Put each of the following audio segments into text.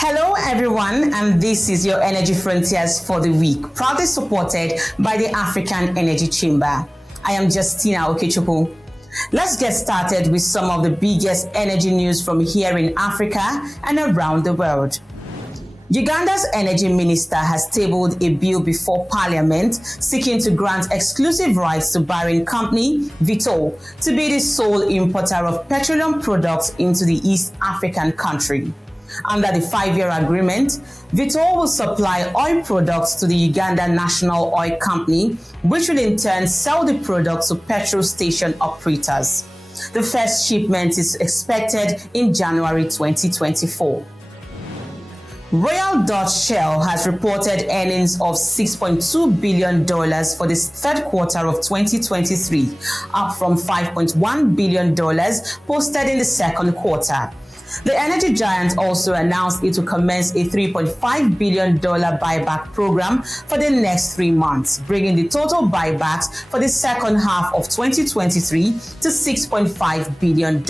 Hello everyone, and this is your Energy Frontiers for the week, proudly supported by the African Energy Chamber. I am Justina. Let's get started with some of the biggest energy news from here in Africa and around the world. Uganda's energy minister has tabled a bill before Parliament seeking to grant exclusive rights to Bahrain company Vitol to be the sole importer of petroleum products into the East African country. Under the 5-year agreement, Vitol will supply oil products to the Uganda National Oil Company, which will in turn sell the products to petrol station operators. The first shipment is expected in January 2024. Royal Dutch Shell has reported earnings of $6.2 billion for the third quarter of 2023, up from $5.1 billion posted in the second quarter. The energy giant also announced it will commence a $3.5 billion buyback program for the next 3 months, bringing the total buybacks for the second half of 2023 to $6.5 billion.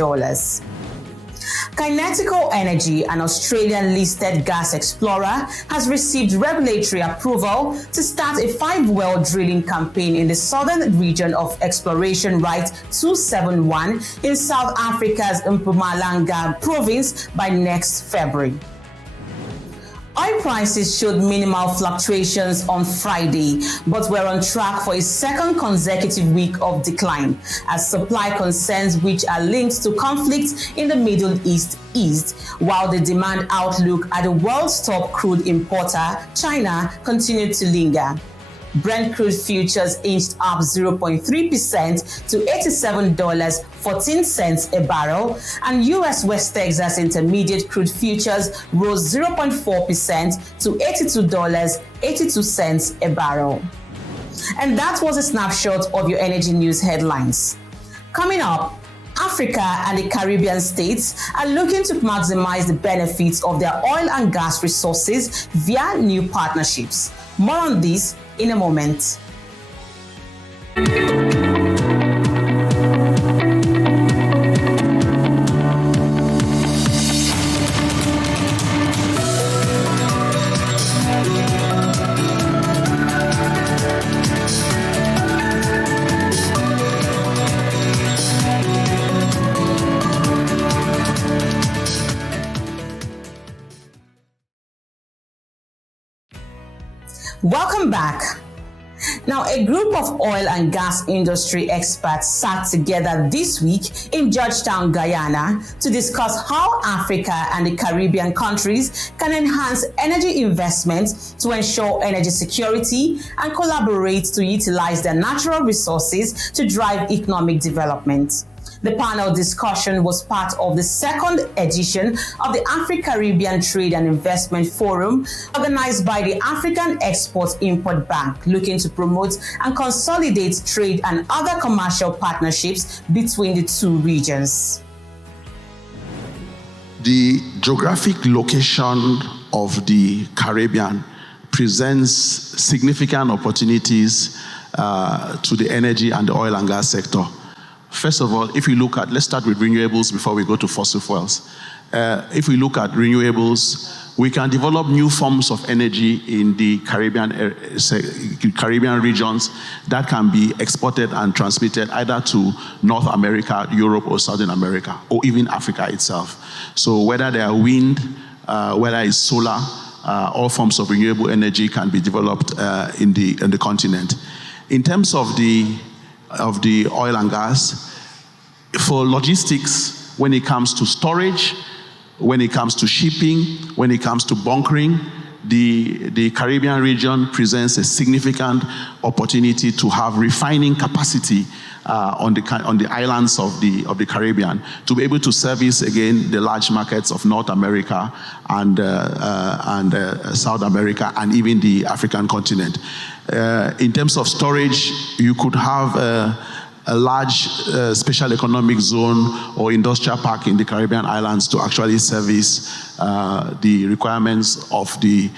Kinetico Energy, an Australian-listed gas explorer, has received regulatory approval to start a 5-well drilling campaign in the southern region of Exploration Right 271 in South Africa's Mpumalanga province by next February. Oil prices showed minimal fluctuations on Friday, but were on track for a second consecutive week of decline as supply concerns which are linked to conflicts in the Middle East eased, while the demand outlook at the world's top crude importer, China, continued to linger. Brent crude futures inched up 0.3% to $87.14 a barrel, and U.S. West Texas Intermediate crude futures rose 0.4% to $82.82 a barrel. And that was a snapshot of your energy news headlines. Coming up, Africa and the Caribbean states are looking to maximize the benefits of their oil and gas resources via new partnerships. More on this in a moment. Welcome back. Now, a group of oil and gas industry experts sat together this week in Georgetown, Guyana, to discuss how Africa and the Caribbean countries can enhance energy investment to ensure energy security and collaborate to utilize their natural resources to drive economic development. The panel discussion was part of the second edition of the AfriCaribbean Trade and Investment Forum, organized by the African Export-Import Bank, looking to promote and consolidate trade and other commercial partnerships between the two regions. The geographic location of the Caribbean presents significant opportunities to the energy and the oil and gas sector. First of all, if we look at, let's start with renewables before we go to fossil fuels. If we look at renewables, we can develop new forms of energy in the Caribbean regions that can be exported and transmitted either to North America, Europe, or Southern America, or even Africa itself. So whether they are wind, whether it's solar, all forms of renewable energy can be developed in the continent. In terms of the oil and gas, for logistics, when it comes to storage, when it comes to shipping, when it comes to bunkering, the Caribbean region presents a significant opportunity to have refining capacity on the islands of the Caribbean to be able to service again the large markets of North America and South America and even the African continent. In terms of storage, you could have a large special economic zone or industrial park in the Caribbean islands to actually service the requirements of the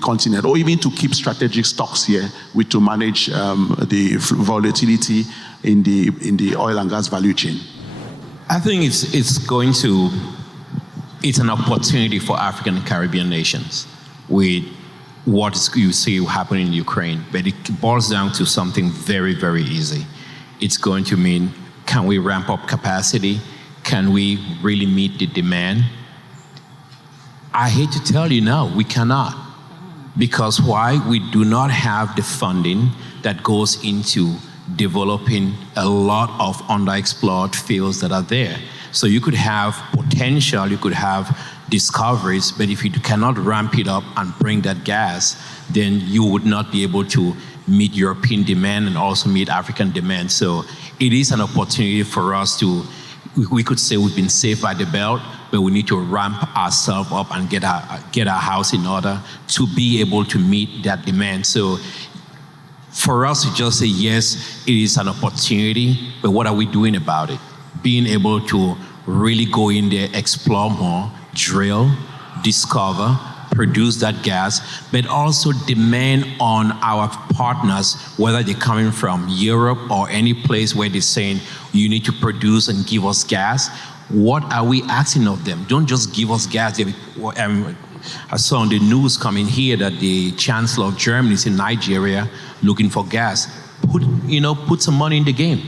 continent, or even to keep strategic stocks here to manage the volatility in the oil and gas value chain. I think it's going to it's an opportunity for African and Caribbean nations with what you see happening in Ukraine. But it boils down to something very, very easy. It's going to mean, can we ramp up capacity? Can we really meet the demand? I hate to tell you, no, we cannot. Because why? We do not have the funding that goes into developing a lot of underexplored fields that are there. So you could have potential, you could have discoveries, but if you cannot ramp it up and bring that gas, then you would not be able to meet European demand and also meet African demand. So it is an opportunity for us to, we could say we've been saved by the belt, but we need to ramp ourselves up and get our house in order to be able to meet that demand. So for us to just say, yes, it is an opportunity, but what are we doing about it? Being able to really go in there, explore more, drill, discover, produce that gas, but also demand on our partners, whether they're coming from Europe or any place where they're saying, you need to produce and give us gas. What are we asking of them? Don't just give us gas. I saw on the news coming here that the Chancellor of Germany is in Nigeria looking for gas. Put some money in the game.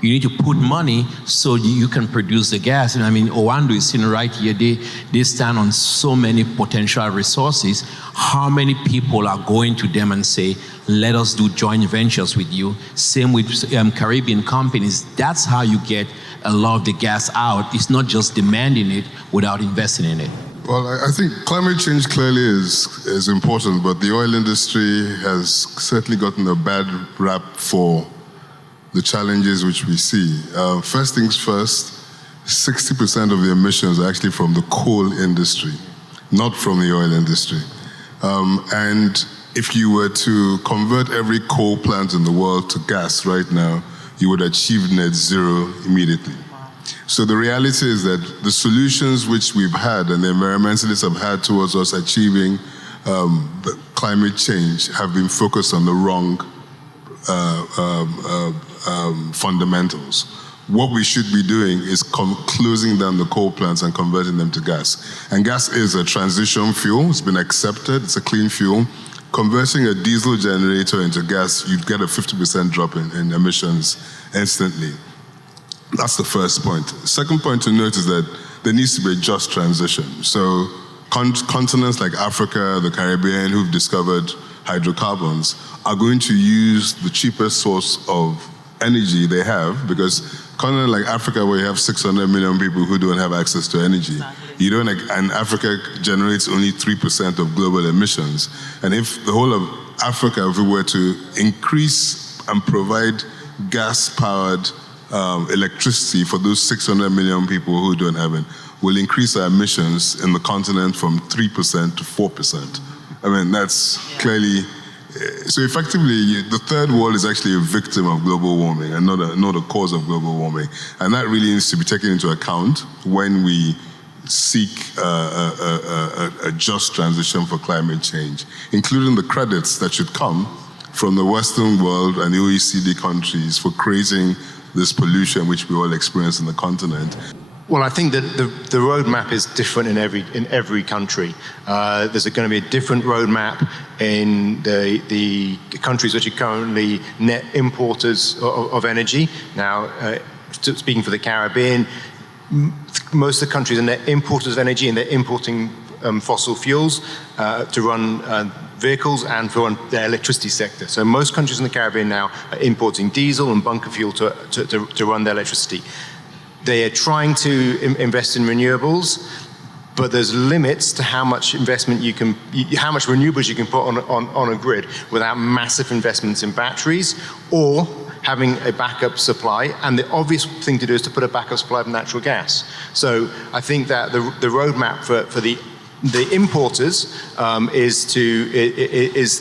You need to put money so you can produce the gas. And I mean, Oando is sitting right here. They stand on so many potential resources. How many people are going to them and say, let us do joint ventures with you? Same with Caribbean companies. That's how you get a lot of the gas out. It's not just demanding it without investing in it. Well, I think climate change clearly is important, but the oil industry has certainly gotten a bad rap for the challenges which we see. First things first, 60% of the emissions are actually from the coal industry, not from the oil industry. And if you were to convert every coal plant in the world to gas right now, you would achieve net zero immediately. So the reality is that the solutions which we've had and the environmentalists have had towards us achieving the climate change have been focused on the wrong fundamentals. What we should be doing is closing down the coal plants and converting them to gas. And gas is a transition fuel. It's been accepted. It's a clean fuel. Converting a diesel generator into gas, you'd get a 50% drop in emissions instantly. That's the first point. Second point to note is that there needs to be a just transition. So continents like Africa, the Caribbean, who've discovered hydrocarbons, are going to use the cheapest source of energy they have, because continent like Africa, where you have 600 million people who don't have access to energy, and Africa generates only 3% of global emissions. And if the whole of Africa, if we were to increase and provide gas-powered electricity for those 600 million people who don't have it, will increase our emissions in the continent from 3% to 4%. I mean, that's clearly, so effectively, the third world is actually a victim of global warming and not a cause of global warming. And that really needs to be taken into account when we seek a just transition for climate change, including the credits that should come from the Western world and the OECD countries for creating this pollution which we all experience in the continent. Well, I think that the roadmap is different in every country. There's going to be a different roadmap in the countries which are currently net importers of energy. Now, speaking for the Caribbean, most of the countries are net importers of energy, and they're importing fossil fuels to run vehicles and for their electricity sector. So most countries in the Caribbean now are importing diesel and bunker fuel to run their electricity. They are trying to invest in renewables, but there's limits to how much investment how much renewables you can put on a grid without massive investments in batteries or having a backup supply. And the obvious thing to do is to put a backup supply of natural gas. So I think that the roadmap for the importers is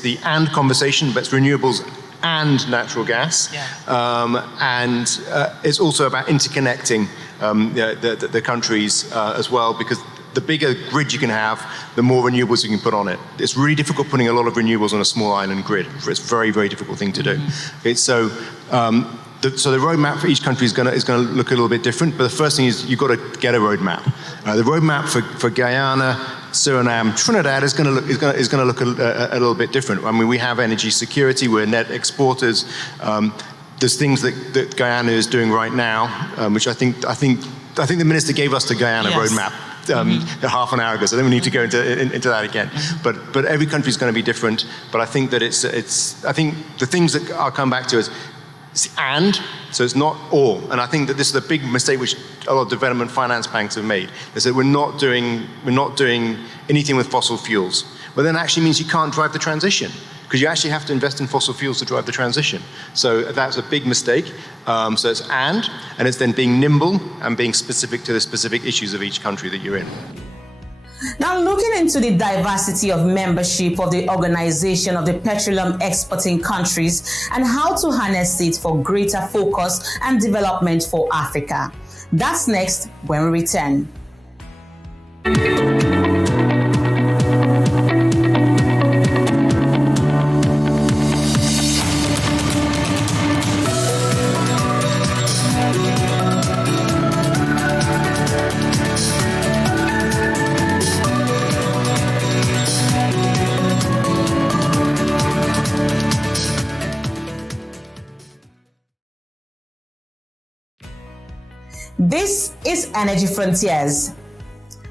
the and conversation, but it's renewables and natural gas, and it's also about interconnecting the countries as well, because the bigger grid you can have, the more renewables you can put on it. It's really difficult putting a lot of renewables on a small island grid. It's a very, very difficult thing to do. Okay, so So the roadmap for each country is going to look a little bit different, but the first thing is you've got to get a roadmap. The roadmap for Guyana, Suriname, Trinidad is going to look a little bit different. I mean, we have energy security, we're net exporters. There's things that Guyana is doing right now, which I think the minister gave us the Guyana roadmap half an hour ago, so I don't need to go into that again. But every country is going to be different. But I think that I think the things that I'll come back to is and, so it's not or. And I think that this is a big mistake which a lot of development finance banks have made. They said we're not doing anything with fossil fuels. But then actually means you can't drive the transition, because you actually have to invest in fossil fuels to drive the transition. So that's a big mistake. So it's and it's then being nimble and being specific to the specific issues of each country that you're in. Now, looking into the diversity of membership of the Organization of the Petroleum Exporting Countries and how to harness it for greater focus and development for Africa. That's next when we return. This is Energy Frontiers.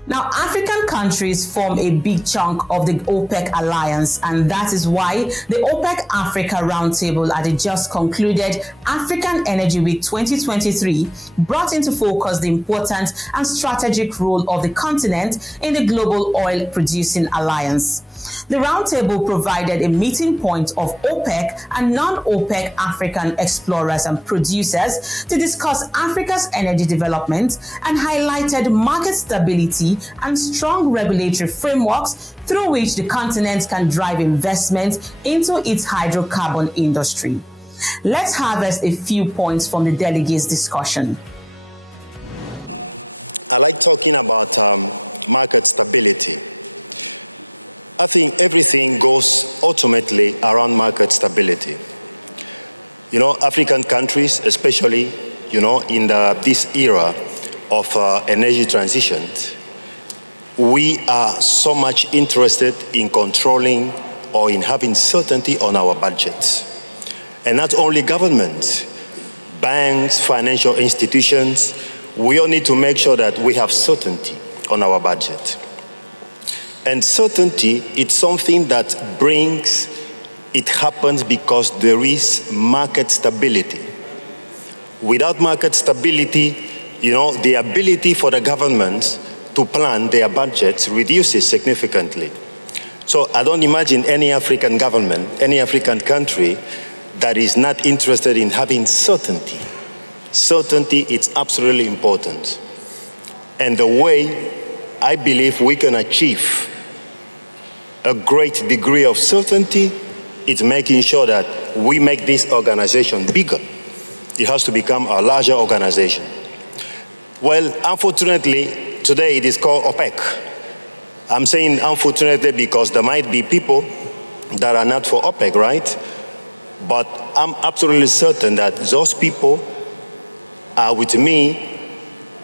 Now, African countries form a big chunk of the OPEC Alliance, and that is why the OPEC-Africa Round-table at the just concluded African Energy Week 2023 brought into focus the important and strategic role of the continent in the global oil-producing alliance. The roundtable provided a meeting point of OPEC and non-OPEC African explorers and producers to discuss Africa's energy development and highlighted market stability and strong regulatory frameworks through which the continent can drive investment into its hydrocarbon industry. Let's harvest a few points from the delegates' discussion. I like talking about market stability. I think everything goes ultimately around market stability. You know, African countries, especially, you know, in this era of energy transition, we are so much interested in controlling or in having certainty on our budgets. And not only governments, banks, financial institutions, we all need to make sure that we have certainty on our budget. And certainty, it's something that it happens because there is market stability. Without market stability, you know, the ability for the governments to plan their budgets reduces significantly. So I don't imagine any African government, any African country that is not interested in having certainty. Certainty is absolutely important. And the way I believe we can achieve a great degree of certainty is making sure that we make this organization bigger. It has to become a larger organization. Well, unfortunately, today it is called OPEC. I'm saying unfortunately because there might be people that are not for OPEC, right? But I'm absolutely certain that those people are with me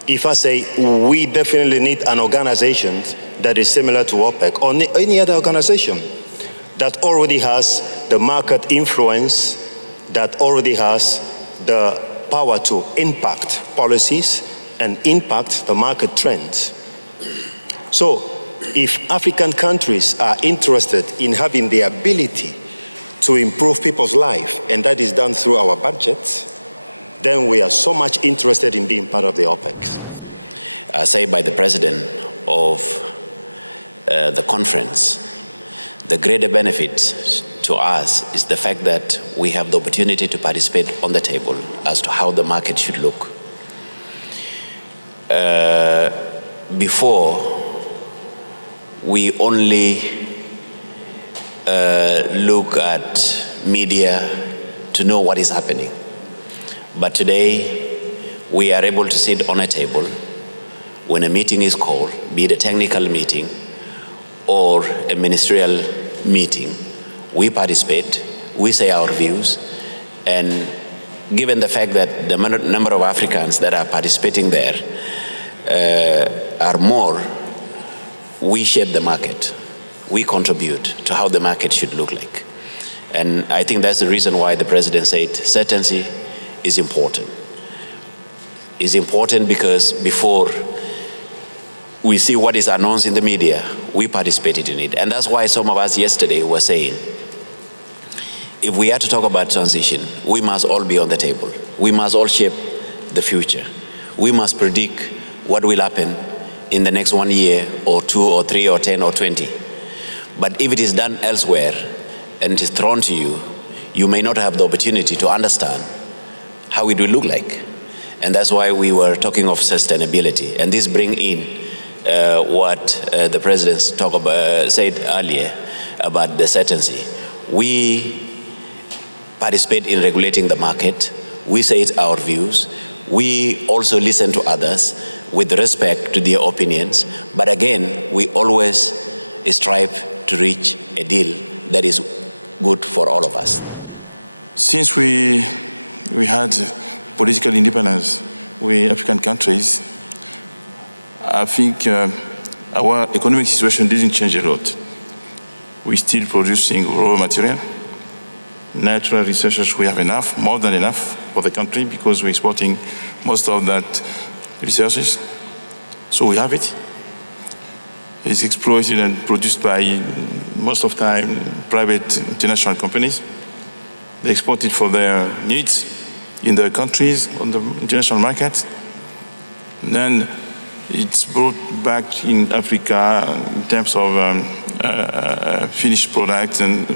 if I say we definitely need an organization that is similar to OPEC or any other organization that already has the market influence, that already has the power to impact policies and impact the market trends. So if African countries are interested in having the ability to improve people's life, and that is done through our budgets, then we are so much interested in being part of the OPEC. Say by the president of the conference, the greater benefit to us is the fact that we have the opportunity to participate on the table as to how the market should look. Before, we only look at media to know what is happening. But today, we are able to sit on a table when a meeting is called, be it a technical meeting or a ministerial meeting. We participate, we say our views, and given the fact that the number of Africans that are participating there are more, we shape the market. We contribute to how the market should look like. And I think that's the reason why the president said certainty is important. It's important because before we see what is announced in the media, we participated in it. And that's why some of us yesterday were saying, if we are to talk about transition, we must all be on the table. We must all shape the future. We must predict what will happen in the next 1 year or 2 or 3 or 10 or 20. But if it is done elsewhere and it is thrown to you, you may not have the opportunity to understand how it will look like. And that's why we were talking of sustainability. And this brings in what the president said earlier about the certainty. We participate in regulating the market. We say our views. We also listen to others with respect to their opinions. But again, we always strive to reach a deal that is good for all of us. Since we had political independence with African countries, I think our economic situation didn't change a lot. We're still producing raw material. Natural resources, we have enough, more than enough for the country because we're exporting most of that resources. So we have it. It's exploited and produced by, most of the time, private international companies. They export it for their needs in their countries, on the international market. And then it's brought back in Africa in terms of finished products and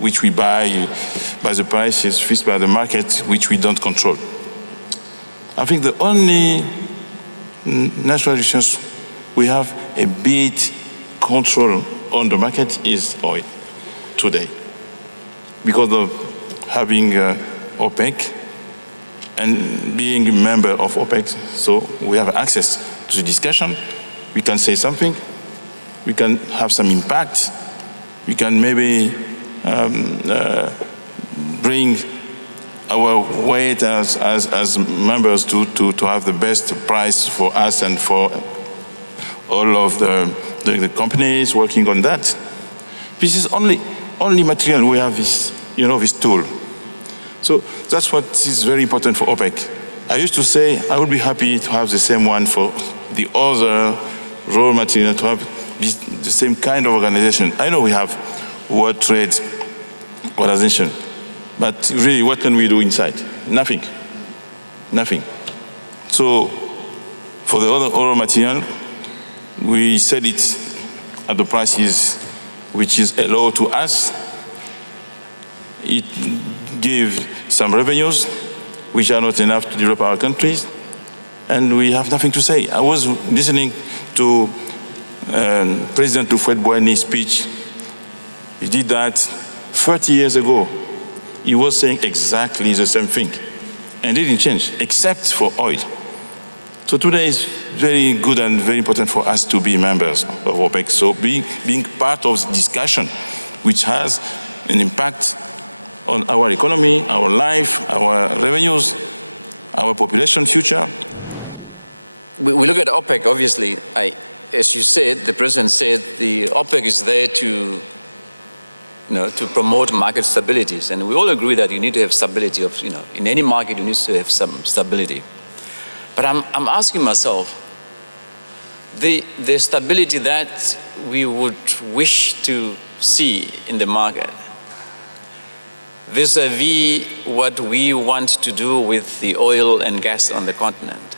which we buy by the prices fixed by the market, which we don't control. I think the only natural resource we have a bit control on the market is oil today. Because of having OPEC and being a member of OPEC, so we have access to the discussion. We can say something. We can have some impact. We can maybe bring our weight as members to have the best price for us and for all of the companies working on that. This is only material we have this, this tool. So that's what is very important for OPEC. I used to say I would be happy to have the same one for the other raw material, to have the same kind of organization. I know we have World Trade Organization, but really what can we do inside? Nothing. So for the other raw material, we sell it at the prices which is allowed to us. It gives some revenues which are not enough to develop our countries, and we have nothing to say. I was listening to President Houphouët-Boigny's speech. He did that 30 years ago. He was saying exactly the same thing, and it didn't change, except for oil. So today is very good and very important for us to be members of OPEC. So being part of the discussion, which has an impact on our economy, our life, our revenues, our population future. We look at OPEC, obviously, as you said, the president said the OPEC is there to promote market stabilities. And we all agree that you need to have stability of, in any market you need to have some stability. But I'm asking myself, the stability that we would wish to see in the market, vis-a-vis what we want to do with the oil and gas on the continent,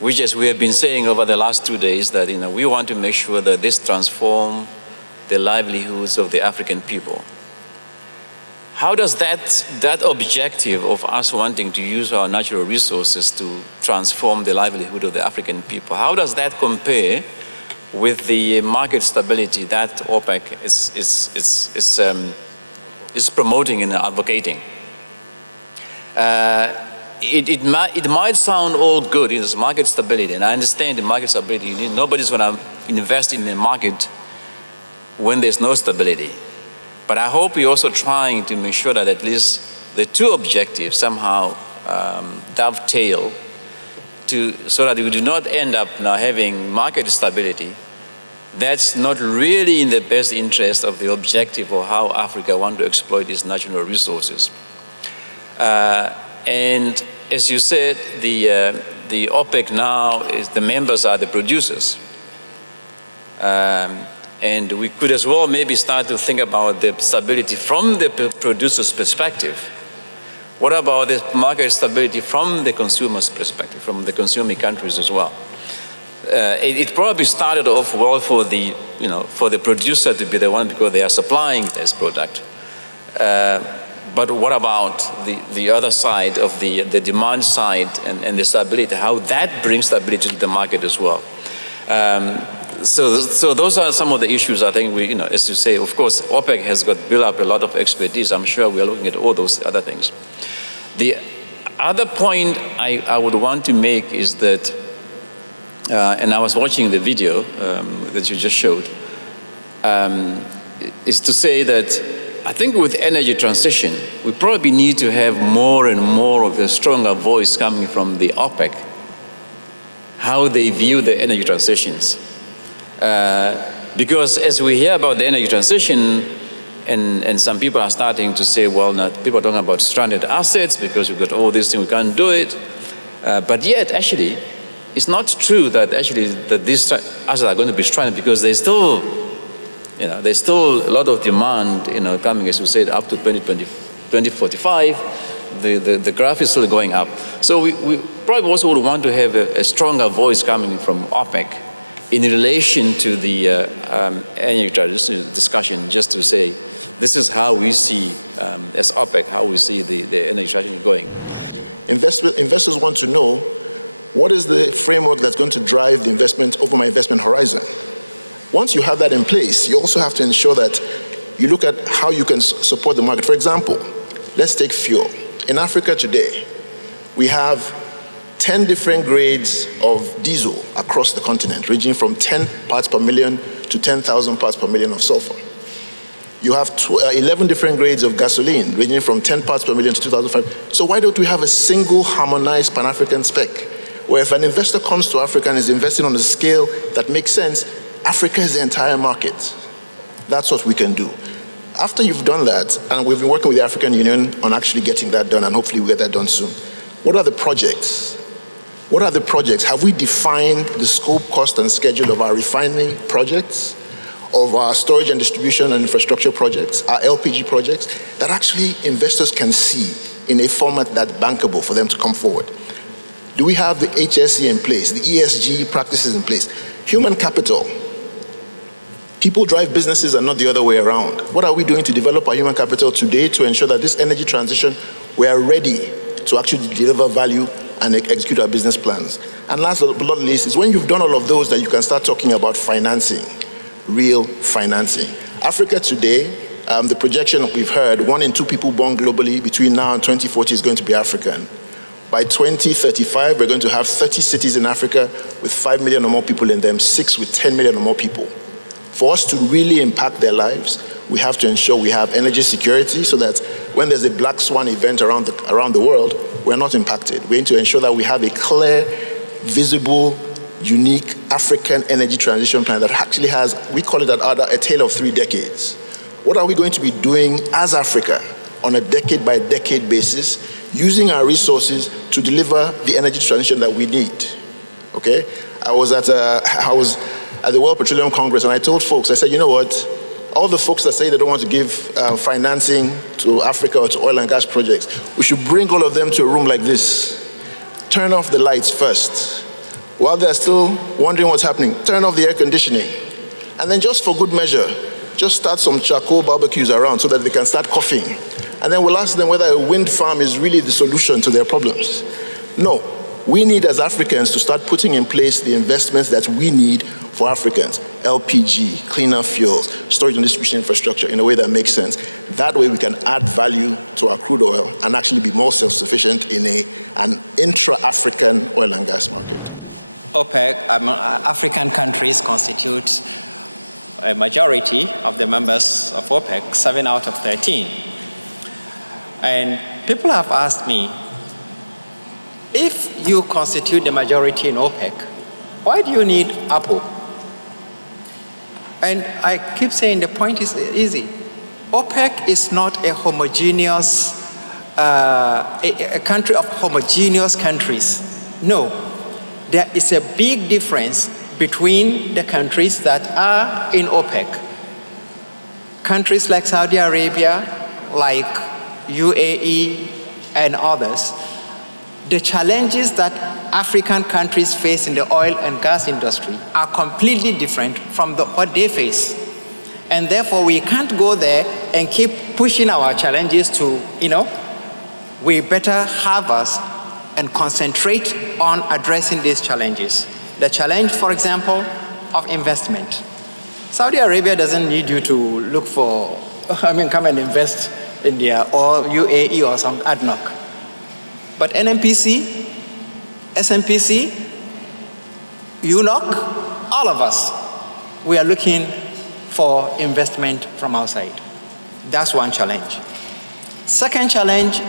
which, as we have been saying over the last 2 days, that we want to make sure that this transform the livelihoods of the African people. How does that objective of us wanting to use our natural resources to transform the livelihood of the African people, how does that compare with the market stability that OPEC is promoting and advocating? It might sound all good in this market stability, and I understand the market stability. Nobody's going to invest in the market when there's no stability. But I hope we're also trying to make sure that at least the two objectives somehow dovetail so that we do not end up now having market stability. That's not really in the best interest of the objective of how Africa wants to exploit its natural resources. And as you said, the OPEC now the members are the producers. And we could as well maybe start to think about the stability from the producer's perspective. What about the market stability from the consumer's perspective, from the consuming countries as well? It probably started off well for the producer to be the one because they are supplying this product. But what about the other side of the demand side and the stability, how that brings stability to the market as well? So those are some of the issues I think we, as you say, of course, OPEC has built up a lot of expertise. I'm sure we are looking at all those other things. The other point I would want to make is that, and I was watching the video that you just showed, is to say that I think with energy transition, we probably need to have more and more of a stronger voice coming from the OPEC, how they view the energy transitions. Because as we hear about the energy transition, and some people are starting to say, well, now people are talking about stranded assets because we've got all these things, we can't do it. But yet, actually, it's not true that actually that these assets are going to be stranded because there's still a lot of demand, coming, as you said, up to 2045. The graph is still going up. So we probably also would want to have a stronger voice coming from OPEC in relation to the energy transition discussion, just to say, this is how we see, as OPEC, how we see the energy transition going. Investors want to know, what is the framework that's going to drive the investment over my investment horizon? Once you have that in place, you also have to ensure that you look at how you can support the market. For example, let's take fuel. In Africa today, we have 10 different grades of diesel across the continent, ranging from 10 parts per million to 10,000 parts per million of sulfur. You have 11 different grades of gasoline, ranging from 10 parts per million to 2,500. So why don't we have a single harmonized Pan-African spec, where if an investor comes to Africa and is investing on a scale that makes sense, Africa is the entire market. That's what we can do. After you've done that, and we've been working with the African Union on actually getting that done, and hopefully we'll get that done soon. What are the projects? What are the projects? Have we defined the scope, cost, and schedule of our refining projects, of our storage and distribution and infrastructure projects, our LPG projects, that actually investors can see in a format that's bankable for them to come forward? Do we have the HSE in place, the ESG practices in place? Human capital. People drive businesses and not the other way around. What are we doing to develop our human capital today to ensure that this energy transition, we are ready to actually deliver value and execute our business plans? And last but not least is when you've done all of those, that you can start talking about financing, real financing. Africa today, the projection we've heard, 1 in 2 people born globally between now and 2040 is going to be African. By 2035, we're going to have 30 cities in Africa with 5 million or more people in them, 6 with 10 million or more people. For us to really impact their lives, we have to ensure we have energy security so that when there's a black swan event around the world, we're not impacted. We need to ensure that we have a clear, visible, unique African energy transition plan that actually has, we call it a tale of 3 decades. What are we going to be doing as Africa on a decade-by-decade basis, using our resources to deliver the energy transition that we need? Okay? I was at the World Petroleum Congress, and I told folks, I said, you know what? All the folks that say they don't want to give financing to Africa or to oil and gas projects, we should bring all of them to a room like this. Turn off the lights first. While they're still wondering what's happening, turn off the air conditioning. And then just for good measure, just start some charcoal barbecues around so that they can start coughing. And then we'll ask them whether a wind farm is really the solution to their problems. No, we need as Africans to start putting in place the investments that we need for Africans. LPG, cleaner fuels, storage and distribution infrastructure in a way that makes sense. That way we can add value to our crude oil and actually be more self-sufficient in an intra-African oil and gas market. OPEC, African countries constitute a majority of the members of OPEC, 7 out of 13. And people have asked me, if you constitute the majority in OPEC, why do you need Apple? And I keep saying the point is easy. OPEC is not a homogeneous, a country of homogeneous countries. No, there is a big difference between the countries that are in OPEC. Countries like Saudi Arabia, like UAE and others, the challenges that African countries face in the oil and gas industry are completely different from what they face. And therefore, we can't go there and keep pushing our challenges to, we better have us and concentrate on addressing these challenges. The challenge, for example, of investment. Saudi Arabia doesn't need you to look for, come and invest in India or UAE or some ADNOC. But NNPC, SNPC, UNOC, all of us, we are looking for investment from outside. That's one challenge. Second challenge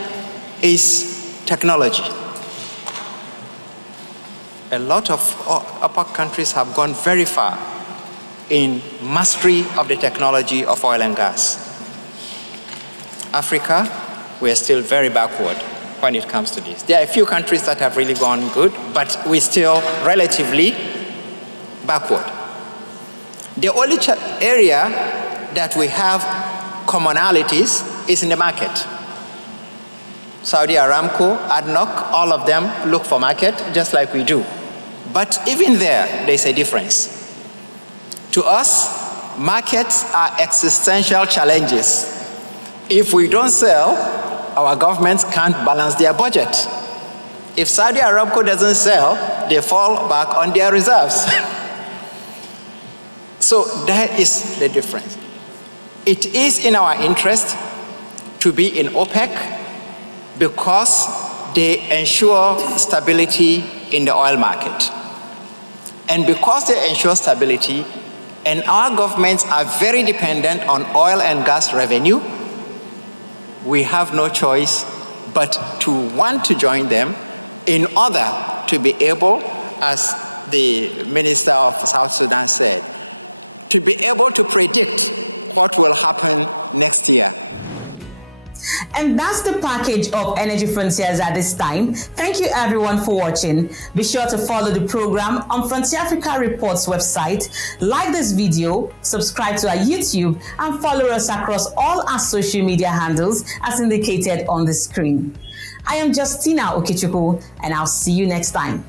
is technology. A lot of upper countries have gone very far in mastery of the technology of oil and gas. Africa, we are still very backward when it comes to this. There are a few countries that have really gone good, but we're still relatively backward. The only area that we have commonalities is in the market. Saudi Aramco, ADNOC, all of them look for market just like we do. But even there's a difference. To us, markets are existential challenges. If we don't sell, our governments can't balance their budget. If Saudi Aramco doesn't sell, they fall back on their reserves. So that is the difference. It is in our interest to be in OPEC because they ensure stability in the oil market. And because they ensure stability, and our governments are very dependent on oil and gas revenue, we have no choice but to want to join them in order to be able, as the Minister of South Sudan said, to be able to predict what will happen next year. And that's the package of Energy Frontiers at this time. Thank you everyone for watching. Be sure to follow the program on Frontier Africa Reports website, like this video, subscribe to our YouTube, and follow us across all our social media handles as indicated on the screen. I am Justina Okechukwu, and I'll see you next time.